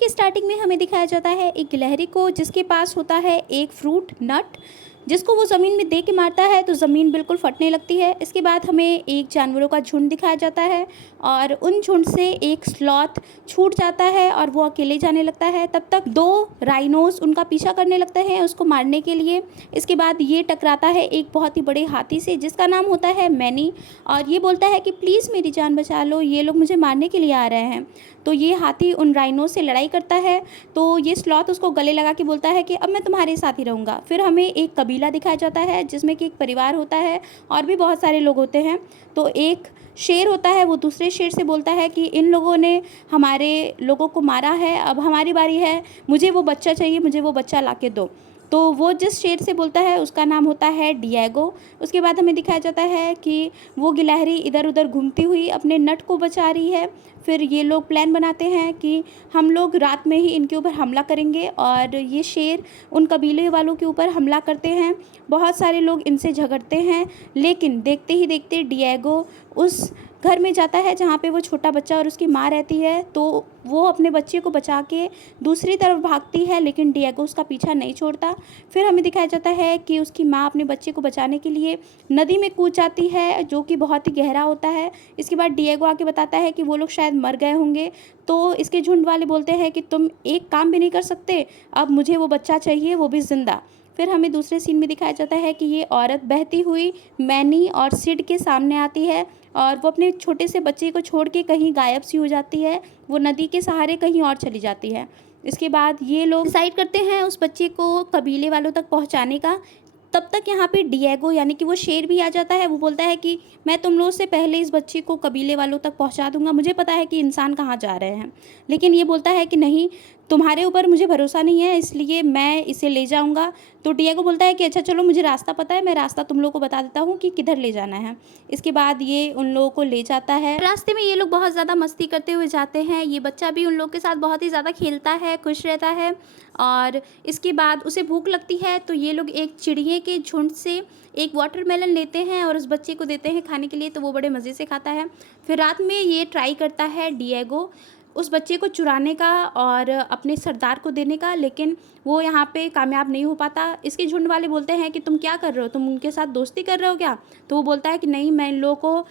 के स्टार्टिंग में हमें दिखाया जाता है एक गिलहरी को जिसके पास होता है एक फ्रूट नट, जिसको वो ज़मीन में दे के मारता है तो ज़मीन बिल्कुल फटने लगती है। इसके बाद हमें एक जानवरों का झुंड दिखाया जाता है और उन झुंड से एक स्लॉथ छूट जाता है और वो अकेले जाने लगता है। तब तक 2 राइनोस उनका पीछा करने लगते हैं उसको मारने के लिए। इसके बाद ये टकराता है एक बहुत ही बड़े हाथी से जिसका नाम होता है मैनी, और ये बोलता है कि प्लीज़ मेरी जान बचा लो, ये लोग मुझे मारने के लिए आ रहे हैं। तो ये हाथी उन राइनो से लड़ाई करता है, तो ये स्लॉथ उसको गले लगा के बोलता है कि अब मैं तुम्हारे साथ ही रहूँगा। फिर हमें एक कबीला दिखाया जाता है जिसमें कि एक परिवार होता है और भी बहुत सारे लोग होते हैं। तो एक शेर होता है, वो दूसरे शेर से बोलता है कि इन लोगों ने हमारे लोगों को मारा है, अब हमारी बारी है, मुझे वो बच्चा चाहिए, मुझे वो बच्चा ला के दो। तो वो जिस शेर से बोलता है उसका नाम होता है डिएगो। उसके बाद हमें दिखाया जाता है कि वो गिलहरी इधर उधर घूमती हुई अपने नट को बचा रही है। फिर ये लोग प्लान बनाते हैं कि हम लोग रात में ही इनके ऊपर हमला करेंगे, और ये शेर उन कबीले वालों के ऊपर हमला करते हैं। बहुत सारे लोग इनसे झगड़ते हैं, लेकिन देखते ही देखते डिएगो उस घर में जाता है जहाँ पे वो छोटा बच्चा और उसकी माँ रहती है। तो वो अपने बच्चे को बचा के दूसरी तरफ भागती है, लेकिन डिएगो उसका पीछा नहीं छोड़ता। फिर हमें दिखाया जाता है कि उसकी माँ अपने बच्चे को बचाने के लिए नदी में कूद जाती है जो कि बहुत ही गहरा होता है। इसके बाद डिएगो आके बताता है कि वो लोग शायद मर गए होंगे। तो इसके झुंड वाले बोलते हैं कि तुम एक काम भी नहीं कर सकते, अब मुझे वो बच्चा चाहिए, वो भी ज़िंदा। फिर हमें दूसरे सीन में दिखाया जाता है कि ये औरत बहती हुई मैनी और सिड के सामने आती है और वो अपने छोटे से बच्चे को छोड़ के कहीं गायब सी हो जाती है, वो नदी के सहारे कहीं और चली जाती है। इसके बाद ये लोग डिसाइड करते हैं उस बच्चे को कबीले वालों तक पहुंचाने का। तब तक यहाँ पे डिएगो यानी कि वो शेर भी आ जाता है। वो बोलता है कि मैं तुम लोगों से पहले इस बच्चे को कबीले वालों तक पहुँचा दूंगा, मुझे पता है कि इंसान कहाँ जा रहे हैं। लेकिन ये बोलता है कि नहीं, तुम्हारे ऊपर मुझे भरोसा नहीं है, इसलिए मैं इसे ले जाऊंगा। तो डिएगो बोलता है कि अच्छा चलो, मुझे रास्ता पता है, मैं रास्ता तुम लोगों को बता देता हूँ कि किधर ले जाना है। इसके बाद ये उन लोगों को ले जाता है। रास्ते में ये लोग बहुत ज़्यादा मस्ती करते हुए जाते हैं। ये बच्चा भी उन लोगों के साथ बहुत ही ज़्यादा खेलता है, खुश रहता है। और इसके बाद उसे भूख लगती है तो ये लोग एक चिड़िए के झुंड से एक वाटरमेलन लेते हैं और उस बच्चे को देते हैं खाने के लिए, तो वो बड़े मज़े से खाता है। फिर रात में ये ट्राई करता है डिएगो उस बच्चे को चुराने का और अपने सरदार को देने का, लेकिन वो यहाँ पे कामयाब नहीं हो पाता। इसके झुंड वाले बोलते हैं कि तुम क्या कर रहे हो, तुम उनके साथ दोस्ती कर रहे हो क्या? तो वो बोलता है कि नहीं, मैं इन लोगों को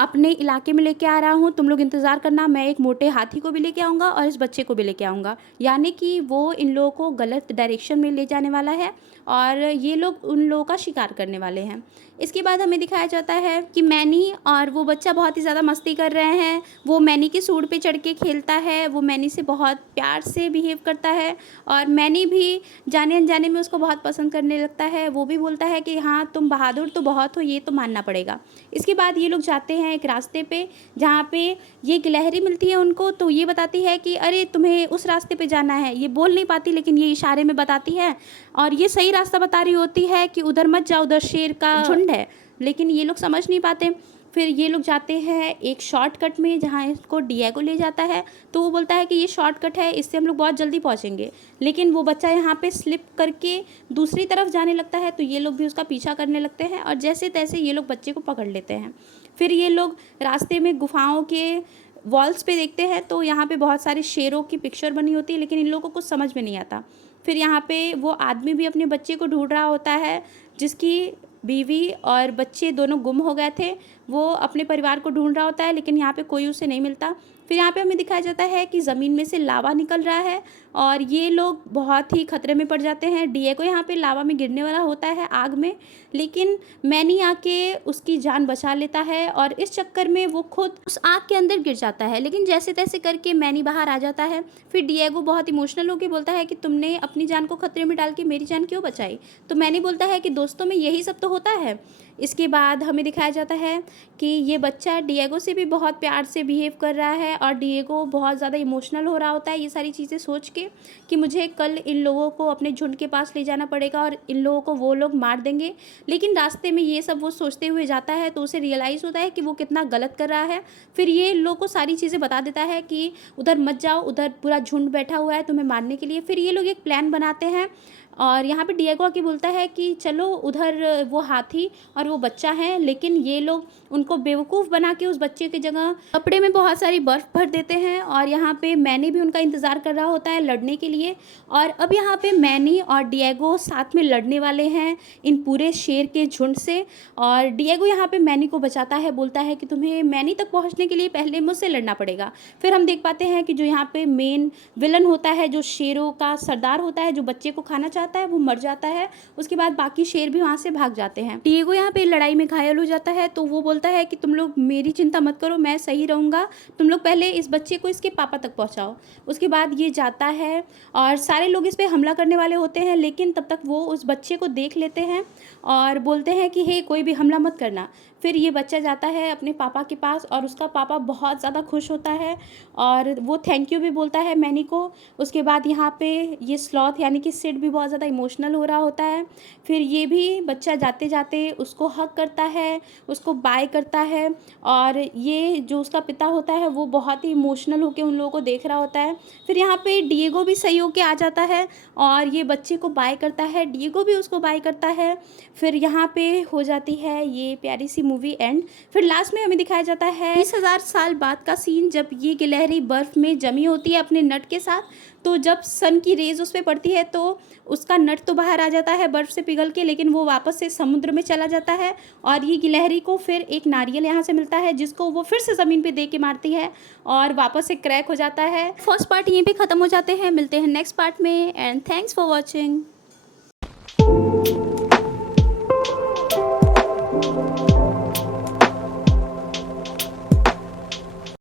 अपने इलाके में लेके आ रहा हूँ, तुम लोग इंतज़ार करना, मैं एक मोटे हाथी को भी लेके आऊँगा और इस बच्चे को भी लेके आऊँगा। यानी कि वो इन लोगों को गलत डायरेक्शन में ले जाने वाला है और ये लोग उन लोगों का शिकार करने वाले हैं। इसके बाद हमें दिखाया जाता है कि मैनी और वो बच्चा बहुत ही ज़्यादा मस्ती कर रहे हैं। वो मैनी की सूंड पे चढ़ के खेलता है, वो मैनी से बहुत प्यार से बिहेव करता है और मैनी भी जाने अनजाने में उसको बहुत पसंद करने लगता है। वो भी बोलता है कि हाँ, तुम बहादुर तो बहुत हो, ये तो मानना पड़ेगा। इसके बाद ये लोग जाते हैं एक रास्ते पे जहाँ पे ये गिलहरी मिलती है उनको, तो ये बताती है कि अरे तुम्हें उस रास्ते पे जाना है। ये बोल नहीं पाती लेकिन ये इशारे में बताती है और ये सही रास्ता बता रही होती है कि उधर मत जाओ, उधर शेर का झुंड है, लेकिन ये लोग समझ नहीं पाते। फिर ये लोग जाते हैं एक शॉर्टकट में जहाँ इसको डिएगो ले जाता है, तो वो बोलता है कि ये शॉर्टकट है, इससे हम लोग बहुत जल्दी पहुँचेंगे। लेकिन वो बच्चा यहाँ पे स्लिप करके दूसरी तरफ जाने लगता है, तो ये लोग भी उसका पीछा करने लगते हैं और जैसे तैसे ये लोग बच्चे को पकड़ लेते हैं। फिर ये लोग रास्ते में गुफाओं के वॉल्स पे देखते हैं, तो यहाँ पे बहुत सारे शेरों की पिक्चर बनी होती है, लेकिन इन लोगों को कुछ समझ में नहीं आता। फिर यहाँ पे वो आदमी भी अपने बच्चे को ढूंढ रहा होता है जिसकी बीवी और बच्चे दोनों गुम हो गए थे। वो अपने परिवार को ढूंढ रहा होता है, लेकिन यहाँ पे कोई उसे नहीं मिलता। फिर यहाँ पे हमें दिखाया जाता है कि ज़मीन में से लावा निकल रहा है और ये लोग बहुत ही खतरे में पड़ जाते हैं। डिएगो यहाँ पे लावा में गिरने वाला होता है आग में, लेकिन मैनी आके उसकी जान बचा लेता है और इस चक्कर में वो खुद उस आग के अंदर गिर जाता है, लेकिन जैसे तैसे करके मैनी बाहर आ जाता है। फिर डिएगो बहुत इमोशनल होकर बोलता है कि तुमने अपनी जान को खतरे में डाल के मेरी जान क्यों बचाई? तो मैनी बोलता है कि दोस्तों में यही सब तो होता है। इसके बाद हमें दिखाया जाता है कि ये बच्चा डिएगो से भी बहुत प्यार से बिहेव कर रहा है और डिएगो बहुत ज़्यादा इमोशनल हो रहा होता है ये सारी चीज़ें सोच के कि मुझे कल इन लोगों को अपने झुंड के पास ले जाना पड़ेगा और इन लोगों को वो लोग मार देंगे। लेकिन रास्ते में ये सब वो सोचते हुए जाता है तो उसे रियलाइज़ होता है कि वो कितना गलत कर रहा है। फिर ये इन लोगों को सारी चीज़ें बता देता है कि उधर मत जाओ, उधर पूरा झुंड बैठा हुआ है तुम्हें मारने के लिए। फिर ये लोग एक प्लान बनाते हैं और यहाँ पे डिएगो आके बोलता है कि चलो उधर वो हाथी और वो बच्चा है, लेकिन ये लोग उनको बेवकूफ़ बना के उस बच्चे की जगह कपड़े में बहुत सारी बर्फ़ भर देते हैं। और यहाँ पे मैनी भी उनका इंतज़ार कर रहा होता है लड़ने के लिए। और अब यहाँ पे मैनी और डिएगो साथ में लड़ने वाले हैं इन पूरे शेर के झुंड से। और डिएगो यहाँ पे मैनी को बचाता है, बोलता है कि तुम्हें मैनी तक पहुँचने के लिए पहले मुझसे लड़ना पड़ेगा। फिर हम देख पाते हैं कि जो यहाँ पे मेन विलन होता है, जो शेरों का सरदार होता है, जो बच्चे को खाना चाहता है, वो मर जाता है। उसके बाद बाकी शेर भी वहाँ से भाग जाते हैं। डिएगो यहाँ पे लड़ाई में घायल हो जाता है, तो वो बोलता है कि तुम लोग मेरी चिंता मत करो, मैं सही रहूँगा, तुम लोग पहले इस बच्चे को इसके पापा तक पहुँचाओ। उसके बाद ये जाता है और सारे लोग इस पर हमला करने वाले होते हैं, लेकिन तब तक वो उस बच्चे को देख लेते हैं और बोलते हैं कि हे कोई भी हमला मत करना। फिर ये बच्चा जाता है अपने पापा के पास और उसका पापा बहुत ज़्यादा खुश होता है और वो थैंक यू भी बोलता है मैनी को। उसके बाद यहाँ पे ये स्लॉथ यानी कि सिड भी बहुत ज़्यादा इमोशनल हो रहा होता है। फिर ये भी बच्चा जाते जाते उसको हग करता है, उसको बाय करता है। और ये जो उसका पिता होता है वो बहुत ही इमोशनल होकर उन लोगों को देख रहा होता है। फिर यहाँ पे डिएगो भी सही होके आ जाता है और ये बच्चे को बाय करता है, डिएगो भी उसको बाय करता है। फिर यहाँ पे हो जाती है ये प्यारी सी मूवी एंड। फिर लास्ट में हमें दिखाया जाता है 20,000 साल बाद का सीन, जब ये गिलहरी बर्फ़ में जमी होती है अपने नट के साथ। तो जब सन की रेज उस पर पड़ती है तो उसका नट तो बाहर आ जाता है बर्फ़ से पिघल के, लेकिन वो वापस से समुद्र में चला जाता है। और ये गिलहरी को फिर एक नारियल यहाँ से मिलता है, जिसको वो फिर से ज़मीन पे दे के मारती है और वापस से क्रैक हो जाता है। फर्स्ट पार्ट यहीं पे ख़त्म हो जाते हैं। मिलते हैं नेक्स्ट पार्ट में एंड थैंक्स फॉर वॉचिंग।